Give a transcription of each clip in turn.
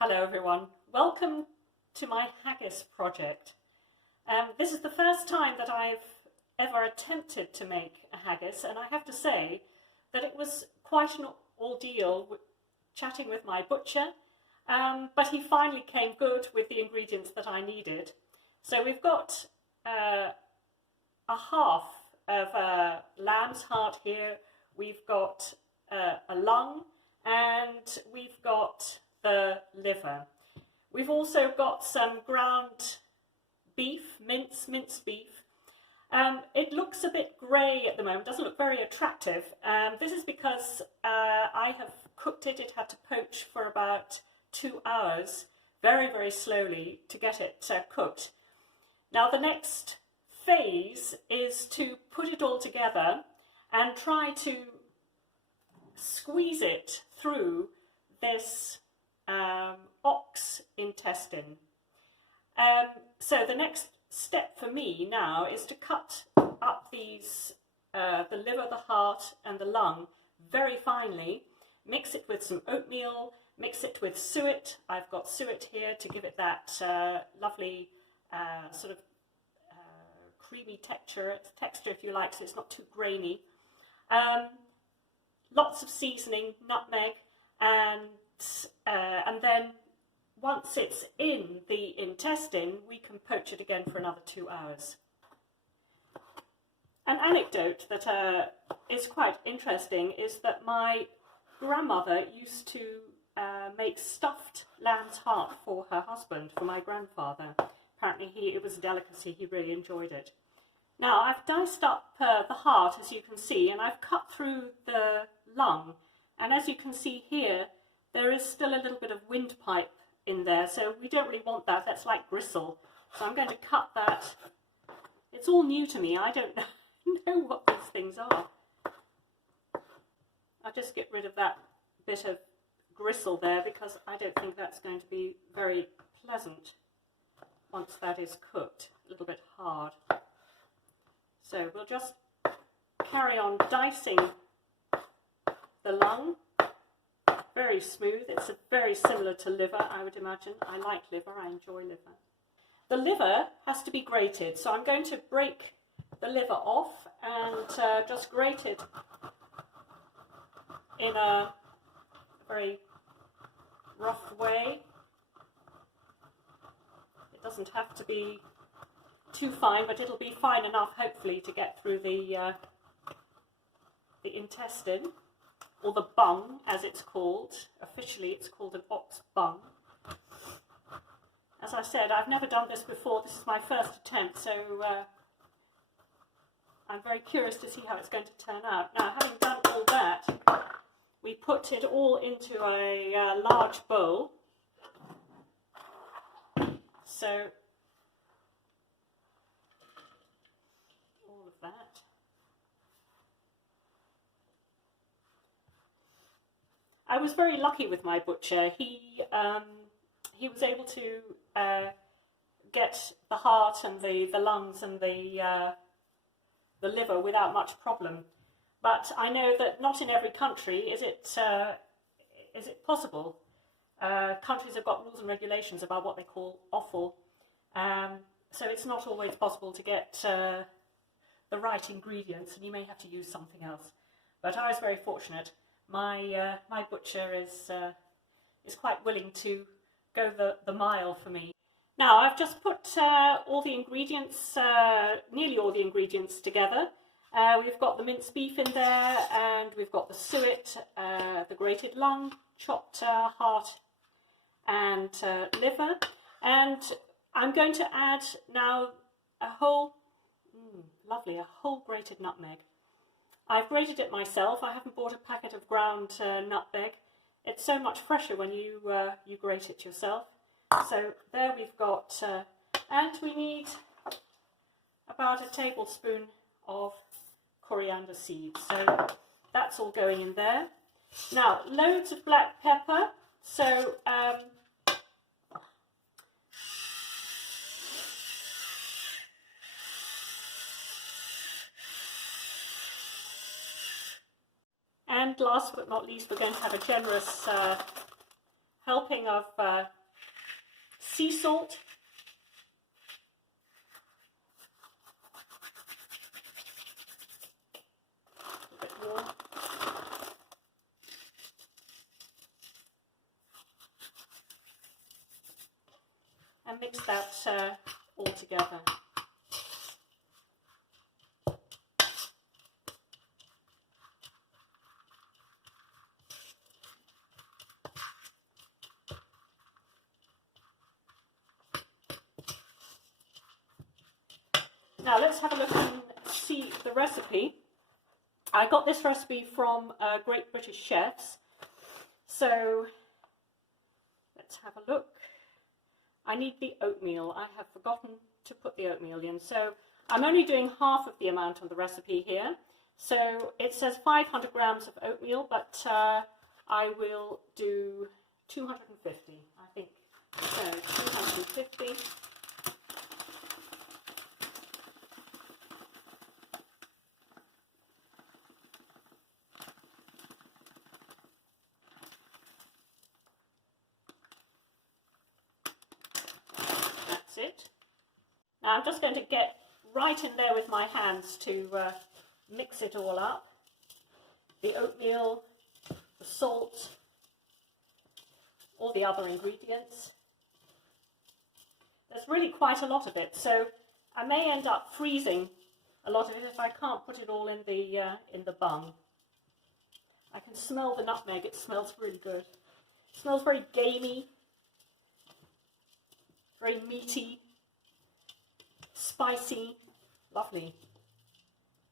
Hello everyone, welcome to my haggis project. This is the first time that I've ever attempted to make a haggis, and I have to say that it was quite an ordeal chatting with my butcher, but he finally came good with the ingredients that I needed. So we've got a half of a lamb's heart here, we've got a lung, and we've got the liver. We've also got some ground beef, minced beef. It looks a bit grey at the moment, doesn't look very attractive. This is because I have cooked it. It had to poach for about 2 hours, very, very slowly to get it cooked. Now the next phase is to put it all together and try to squeeze it through this ox intestine. So the next step for me now is to cut up these, the liver, the heart and the lung very finely, mix it with some oatmeal, mix it with suet. I've got suet here to give it that lovely sort of creamy texture if you like, so it's not too grainy. Lots of seasoning, nutmeg, and then once it's in the intestine, we can poach it again for another 2 hours. An anecdote that is quite interesting is that my grandmother used to make stuffed lamb's heart for her husband, for my grandfather. Apparently it was a delicacy, he really enjoyed it. Now I've diced up the heart, as you can see, and I've cut through the lung, and as you can see here, there is still a little bit of windpipe in there, so we don't really want that. That's like gristle. So I'm going to cut that. It's all new to me. I don't know what these things are. I'll just get rid of that bit of gristle there because I don't think that's going to be very pleasant once that is cooked. A little bit hard. So we'll just carry on dicing the lung. Very smooth. It's very similar to liver, I would imagine. I like liver, I enjoy liver. The liver has to be grated, so I'm going to break the liver off and just grate it in a very rough way. It doesn't have to be too fine, but it'll be fine enough, hopefully, to get through the intestine. Or the bung, as it's called. Officially, it's called an ox bung. As I said, I've never done this before. This is my first attempt, so I'm very curious to see how it's going to turn out. Now, having done all that, we put it all into a large bowl. So, all of that. I was very lucky with my butcher. He was able to get the heart and the lungs and the liver without much problem. But I know that not in every country is it possible. Countries have got rules and regulations about what they call offal, so it's not always possible to get the right ingredients, and you may have to use something else. But I was very fortunate. My butcher is quite willing to go the mile for me. Now I've just put all the ingredients, nearly all the ingredients together. We've got the minced beef in there, and we've got the suet, the grated lung, chopped heart and liver, and I'm going to add now a whole, lovely, a whole grated nutmeg. I've grated it myself. I haven't bought a packet of ground nutmeg. It's so much fresher when you grate it yourself. So there we've got, and we need about a tablespoon of coriander seeds. So that's all going in there. Now, loads of black pepper. So and last but not least, we're going to have a generous helping of sea salt. A bit more. And mix that all together. Now let's have a look and see the recipe. I got this recipe from Great British Chefs. So let's have a look. I need the oatmeal. I have forgotten to put the oatmeal in. So I'm only doing half of the amount on the recipe here. So it says 500 grams of oatmeal, but I will do 250, I think. So 250. It. Now I'm just going to get right in there with my hands to mix it all up. The oatmeal, the salt, all the other ingredients. There's really quite a lot of it, so I may end up freezing a lot of it if I can't put it all in the bung. I can smell the nutmeg. It smells really good. It smells very gamey. Very meaty, spicy, lovely.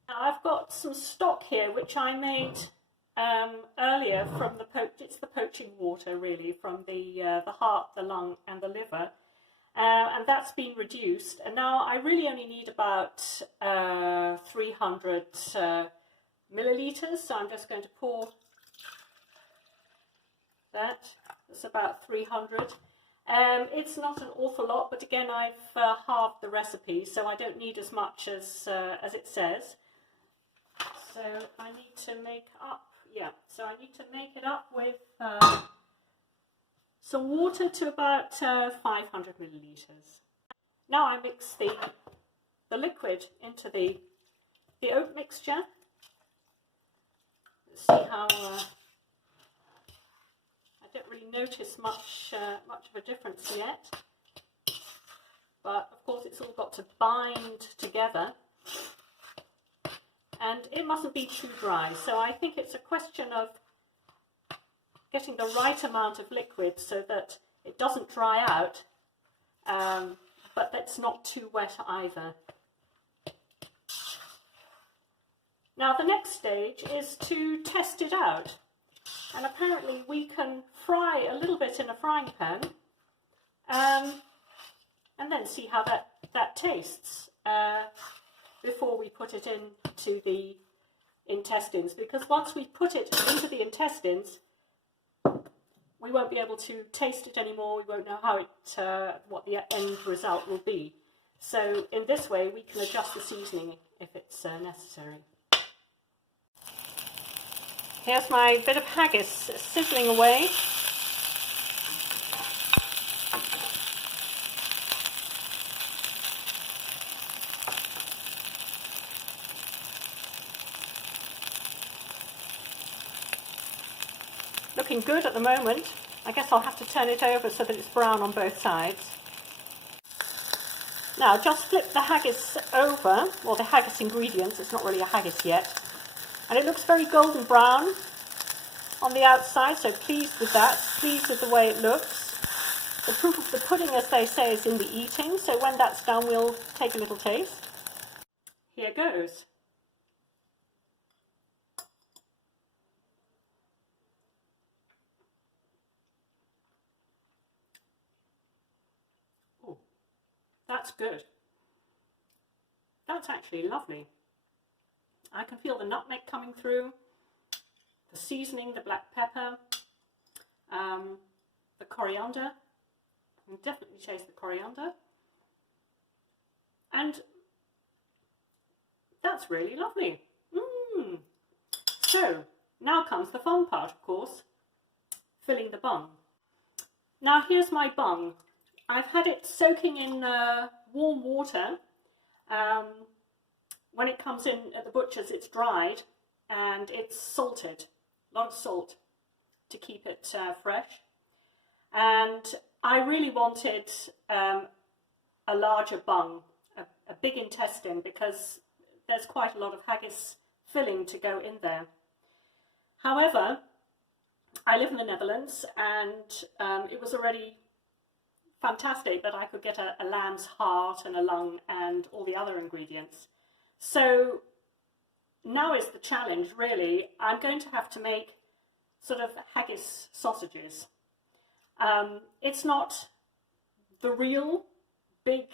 Now I've got some stock here which I made earlier from it's the poaching water really, from the heart, the lung and the liver, and that's been reduced. And now I really only need about 300 millilitres, so I'm just going to pour that. It's about 300. It's not an awful lot, but again I've halved the recipe, so I don't need as much as it says. So I need to make up, I need to make it up with some water to about 500 millilitres. Now I mix the liquid into the oat mixture. Let's see how. I don't really notice much of a difference yet, but of course it's all got to bind together, and it mustn't be too dry. So I think it's a question of getting the right amount of liquid so that it doesn't dry out, but that's not too wet either. Now the next stage is to test it out. And apparently we can fry a little bit in a frying pan and then see how that tastes before we put it into the intestines. Because once we put it into the intestines, we won't be able to taste it anymore. We won't know how what the end result will be. So in this way we can adjust the seasoning if it's necessary. Here's my bit of haggis sizzling away. Looking good at the moment. I guess I'll have to turn it over so that it's brown on both sides. Now just flip the haggis over, or the haggis ingredients, it's not really a haggis yet. And it looks very golden brown on the outside, so pleased with that, pleased with the way it looks. The proof of the pudding, as they say, is in the eating, so when that's done we'll take a little taste. Here goes. Oh, that's good. That's actually lovely. I can feel the nutmeg coming through, the seasoning, the black pepper, the coriander. I can definitely taste the coriander. And that's really lovely. So, now comes the fun part, of course, filling the bun. Now here's my bung. I've had it soaking in warm water. When it comes in at the butcher's, it's dried and it's salted, a lot of salt to keep it fresh. And I really wanted a larger bung, a big intestine, because there's quite a lot of haggis filling to go in there. However, I live in the Netherlands, and it was already fantastic that I could get a lamb's heart and a lung and all the other ingredients. So now is the challenge, really. I'm going to have to make sort of haggis sausages. It's not the real big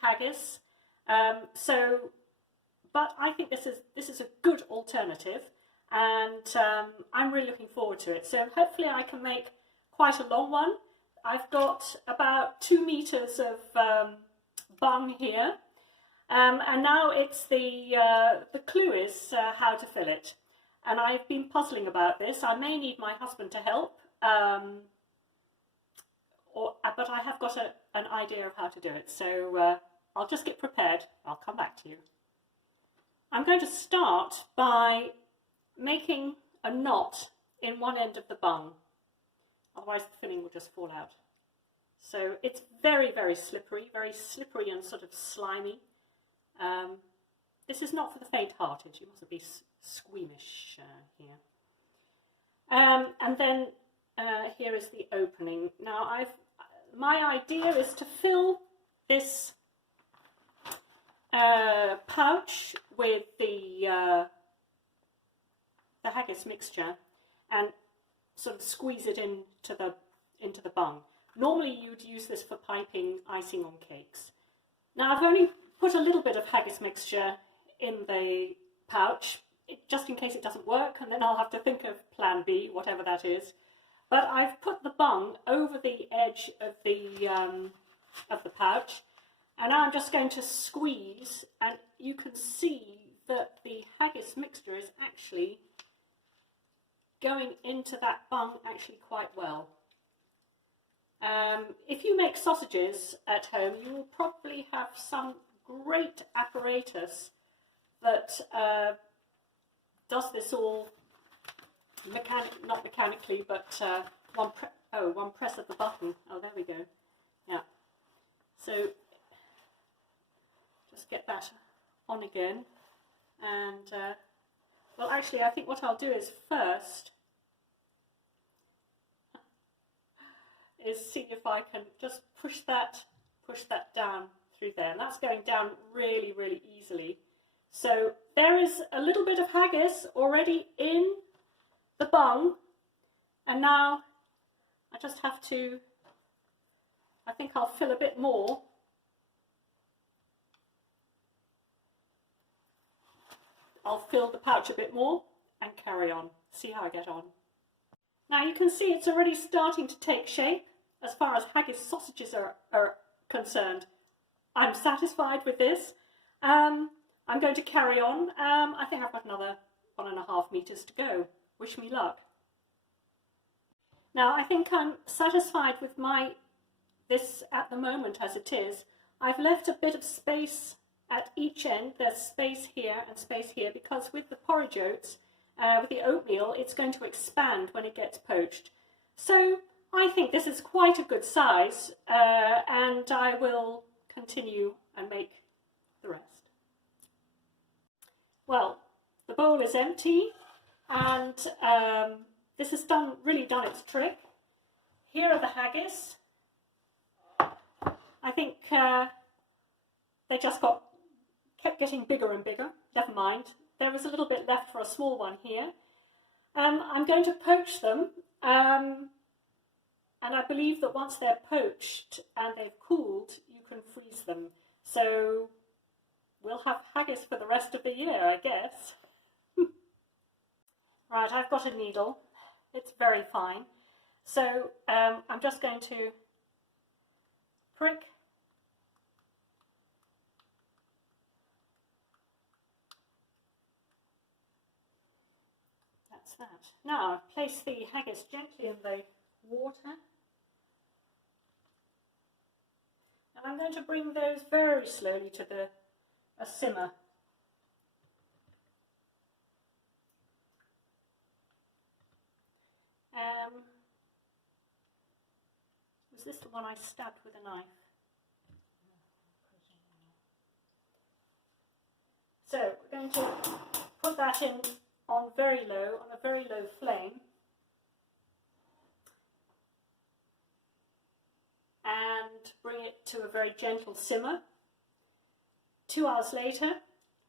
haggis, but I think this is a good alternative, and I'm really looking forward to it. So hopefully I can make quite a long one. I've got about 2 meters of bung here, and now it's the clue is how to fill it. And I've been puzzling about this. I may need my husband to help, but I have got an idea of how to do it. So I'll just get prepared. I'll come back to you. I'm going to start by making a knot in one end of the bung. Otherwise the filling will just fall out. So it's very slippery and sort of slimy. This is not for the faint-hearted. You mustn't be squeamish here. And then here is the opening. Now my idea is to fill this pouch with the haggis mixture and sort of squeeze it into the bung. Normally you'd use this for piping icing on cakes. Now I've only put a little bit of haggis mixture in the pouch, just in case it doesn't work, and then I'll have to think of plan B, whatever that is. But I've put the bung over the edge of the pouch, and now I'm just going to squeeze, and you can see that the haggis mixture is actually going into that bung actually quite well. If you make sausages at home, you will probably have some great apparatus that does this all not mechanically, but one press of the button. Oh, there we go. Yeah. So just get that on again, and well, actually, I think what I'll do is first see if I can just push that down through there, and that's going down really easily. So there is a little bit of haggis already in the bung, and now I just have to, I think I'll fill a bit more. I'll fill the pouch a bit more and carry on, see how I get on. Now you can see it's already starting to take shape as far as haggis sausages are concerned. I'm satisfied with this. I'm going to carry on. I think I've got another 1.5 meters to go. Wish me luck. Now I think I'm satisfied with this at the moment as it is. I've left a bit of space at each end. There's space here and space here, because with the porridge oats, with the oatmeal, it's going to expand when it gets poached. So I think this is quite a good size, and I will continue and make the rest. Well, the bowl is empty, and this has really done its trick. Here are the haggis. I think they just kept getting bigger and bigger. Never mind. There is a little bit left for a small one here. I'm going to poach them, and I believe that once they're poached and they've cooled, you can freeze them. So we'll have haggis for the rest of the year, I guess. Right, I've got a needle. It's very fine. So I'm just going to prick. That's that. Now I've placed the haggis gently in the water, I'm going to bring those very slowly to a simmer. Was this the one I stabbed with a knife? So we're going to put that in on a very low flame. And bring it to a very gentle simmer. 2 hours later,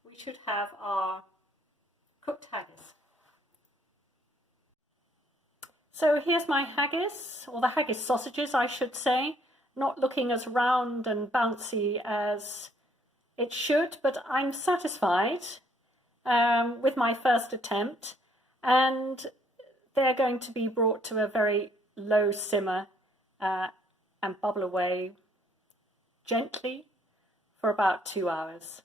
we should have our cooked haggis. So here's my haggis, or the haggis sausages, I should say, not looking as round and bouncy as it should, but I'm satisfied with my first attempt, and they're going to be brought to a very low simmer and bubble away gently for about 2 hours.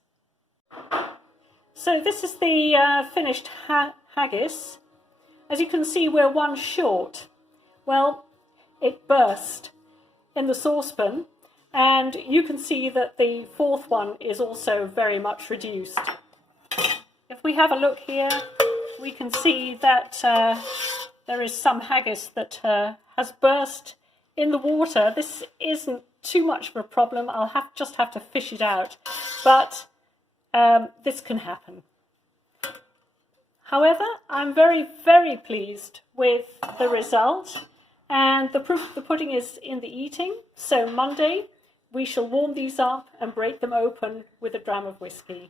So this is the finished haggis. As you can see, we're one short. Well, it burst in the saucepan, and you can see that the fourth one is also very much reduced. If we have a look here, we can see that there is some haggis that has burst in the water. This isn't too much of a problem. I'll just have to fish it out, but this can happen. However, I'm very, very pleased with the result, and the proof of the pudding is in the eating. So Monday, we shall warm these up and break them open with a dram of whiskey.